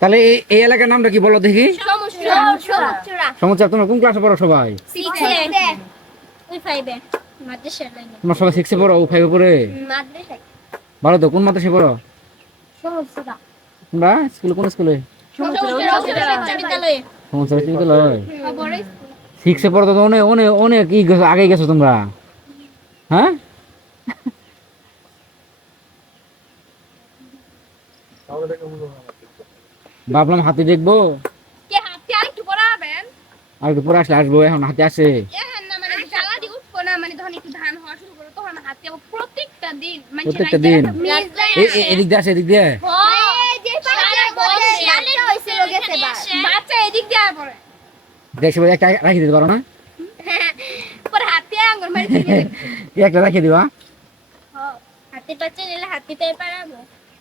তাহলে এই এলাকার নামটা কি বলো দেখি? সমস্যা তোমরা কোন ক্লাসে পড়ো সবাই? তোমরা সবাই সিক্সে পড়ো ও ফাইভে পড়ে? মাদ্রাসায়। ভালো তো কোন মাদ্রাসে পড়ো? তোমরা স্কুলে কোন স্কুলে? সমস্যা বিদ্যালয় সিক্সে পড়ো তো অনেক অনেক অনেক কি গেছো আগে গেছো তোমরা। হ্যাঁ? ভাবলাম হাতে দেখব। আর একটু পরে আসলে আসব এখন হাতে আসে। না মানে মানে প্রত্যেকটা দিন মানে এদিক দিয়ে আসে এদিক দিয়ে। দেখছি একটা রাখি দিতে পারো না? একটা রাখি দিবা। হাতে পাচ্ছে নিলে পারাবো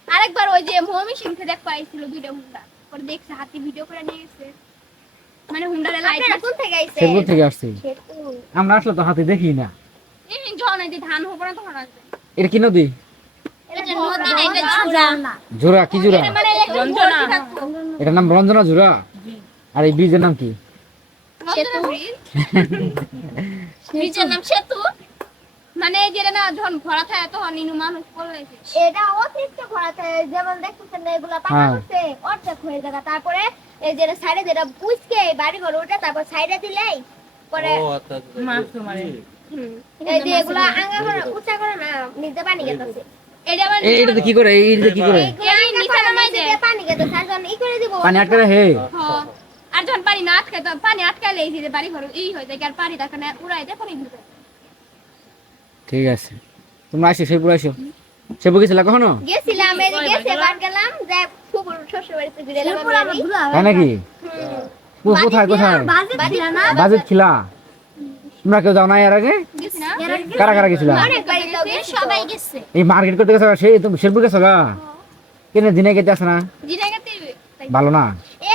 আরেকবার ওই যে মমি সিংকে দেখ পাইছিল দুইটা হুন্ডা পরে দেখছে হাতি ভিডিও করে নিয়ে গেছে। মানে হুন্ডারে লাইট কোন থেকে আইছে সেগুলো থেকে আসছি। আমরা আসলে তো হাতে দেখি না। এই যে ধান হব না তখন আসবে। এটা কি নদী? এটা নদী না এটা ঝুরা জোড়া কি জোড়া মানে এটার নাম রঞ্জনা জোড়া আর এই বীজের নাম কি? ব্রিজ? নাম সেতু? মানে যেটা না যখন ভরা থাকে তখন ইনু মানুষ পড়েছে এটা অতিরিক্ত ভরাতে যেমন দেখতেছেন না এগুলা পাকা হ্যাঁ। করছে অর্ধেক হয়ে যাবে তারপরে এই যে সাইডে যেটা বুঝকে বাড়ি ঘর ওটা তারপর সাইডে দিলেই পরে এই যে এগুলা আঙ্গা করে উঁচা করে না নিচে পানি গেছে এটা মানে এই এটাতে কি করে? এই কি করে? নিচে নামাই পানি গেছে তার জন্য ই করে দিব পানি আটকে হে। হ্যাঁ। আর যখন পানি না আটকে তো পানি আটকালে এই যে বাড়ি ঘর ই হয়ে যায় আর পানি দেখে না উড়াই দেয় পানি ঢুকে ঠিক আছে। তোমরা আসো সেপুর আসো। সেপুর গেছিলা কখনো? গেছিলাম এই যে গেছে বার গেলাম যে ফুপুর শ্বশুর বাড়িতে ঘুরে এলাম তাই নাকি? কোথায় কোথায়? বাজেট খিলা তোমরা কেউ যাও না এর আগে? কারা কারা গেছিলা? এই মার্কেট করতে গেছো? সেই তুমি শেরপুর গেছো গা? কেনে দিনে গেতে আসে না? ভালো না?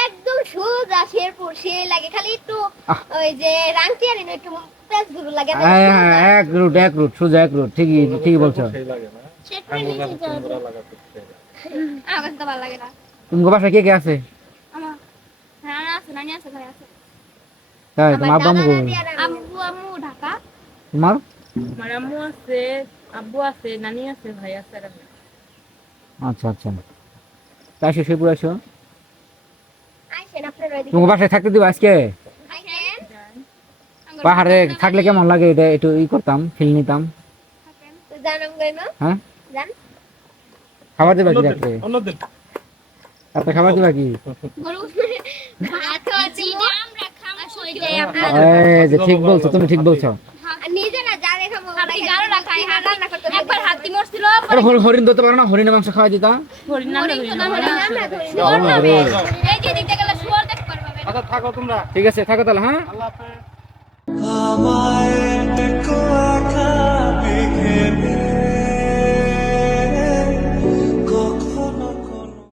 একদম সোজা শেরপুর সে লাগে খালি একটু ওই যে রাংটিয়ারি না একটু হ্যাঁ, হ্যাঁ, এক রুট এক রুট সোজা এক রুট ঠিকই ঠিকই বলছো। তুমি বাসায় কে কে আছে? আমার রানা আছে নানি আছে ভাই আছে। তাই তোমার আব্বা আম্মু দাদি আম্মু আম্মু ঢাকা। তোমার? আমার আম্মু আছে আব্বু আছে নানি আছে ভাই আছে আচ্ছা আচ্ছা। তাই আসো বাসায় থাকতে দিব আজকে। পাহাড়ে থাকলে কেমন লাগে? এটা একটু ই করতাম ফিল নিতাম? হ্যাঁ? খাবার দিবা কি রাত্রে? রাত্রে খাবার দিবা কি? যে ঠিক বলছো তুমি ঠিক বলছো। হরিণ। ধরতে পারো না হরিণের মাংস খাওয়া দিতা দেখতে পারবে। ঠিক আছে থাকো তাহলে হ্যাঁ? Amar de corazón.